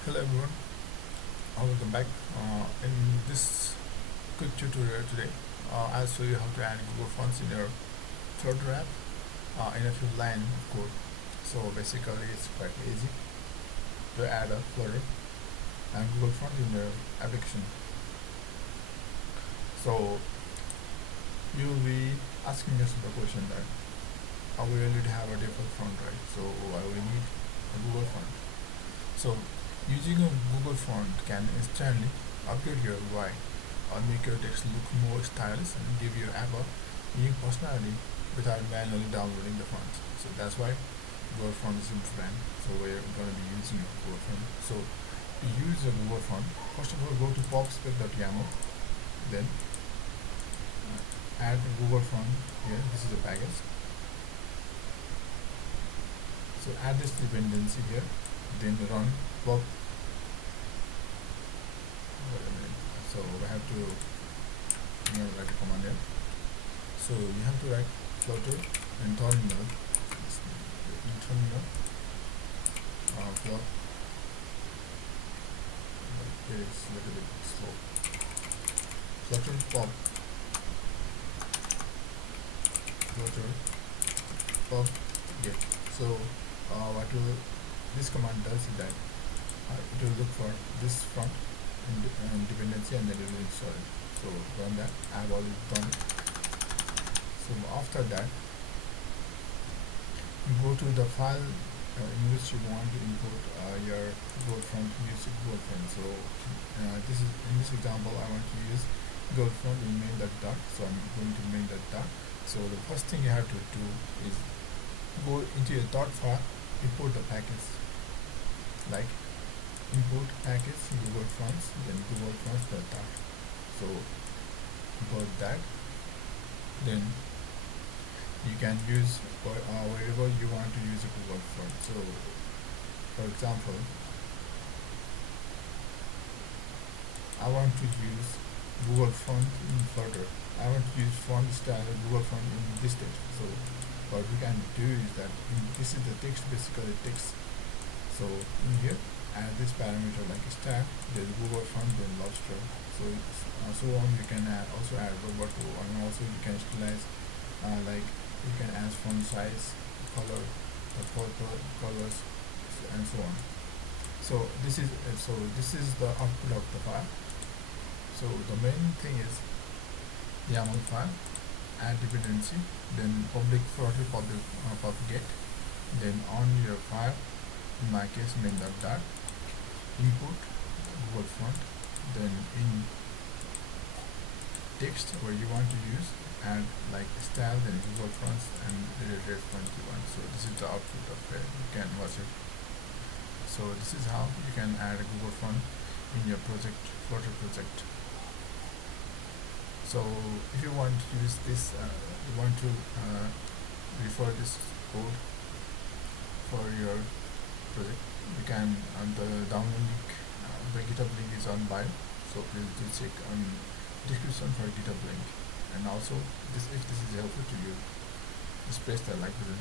Hello everyone, welcome back. In this quick tutorial today, I'll show you how to add Google Fonts in your Flutter app in a few lines of code. So basically, it's quite easy to add a Flutter and Google Font in your application. So you'll be asking yourself a question that we already have a default font, right? So why we need a Google Font? So using a Google font can instantly upgrade your UI or make your text look more stylish and give your app a unique personality without manually downloading the font. So that's why Google font is important. So we're going to be using a Google font. So to use a Google font, first of all go to pubspec.yaml, then add Google font here. This is a package. So add this dependency here, then run pub. Wait a minute. So we have to write a command here. So you have to write Flutter and terminal. In terminal, plot. It is a little bit slow. Flutter pub. Flutter pub get. So what will this command does is that it will look for this front and dependency, and then it will install it. So run that. I have already done it. So after that, go to the file in which you want to import your Google Font, use Google Font. So this is in this example I want to use Google Font in main.dart. So I'm going to main.dart. So the first thing you have to do is go into your dart file, import the package, like import package Google Fonts, then Google Fonts.dart. So import that, then you can use wherever you want to use a Google font. So for example, I want to use Google font in Flutter. I want to use font style Google font in this text. So what we can do is that this is the text, basically text. So in here, add this parameter like style, then Google font, then Lobster. So so on. You can also add Roboto, and also you can stylize like you can add font size, color, colors, and so on. So this is the output of the file. So the main thing is YAML file, add dependency, then public Flutter pub get, then on your file, in my case main.dart, import Google font, then in text where you want to use, add like style, then Google fonts, and related font you want. So this is the output of it. You can watch it. So this is how you can add a Google font in your Flutter project. So if you want to use this, you want to refer this code for your project, you can. The download link, the GitHub link is on bio. So please do check on description for GitHub link. And also, if this is helpful to you, just press the like button.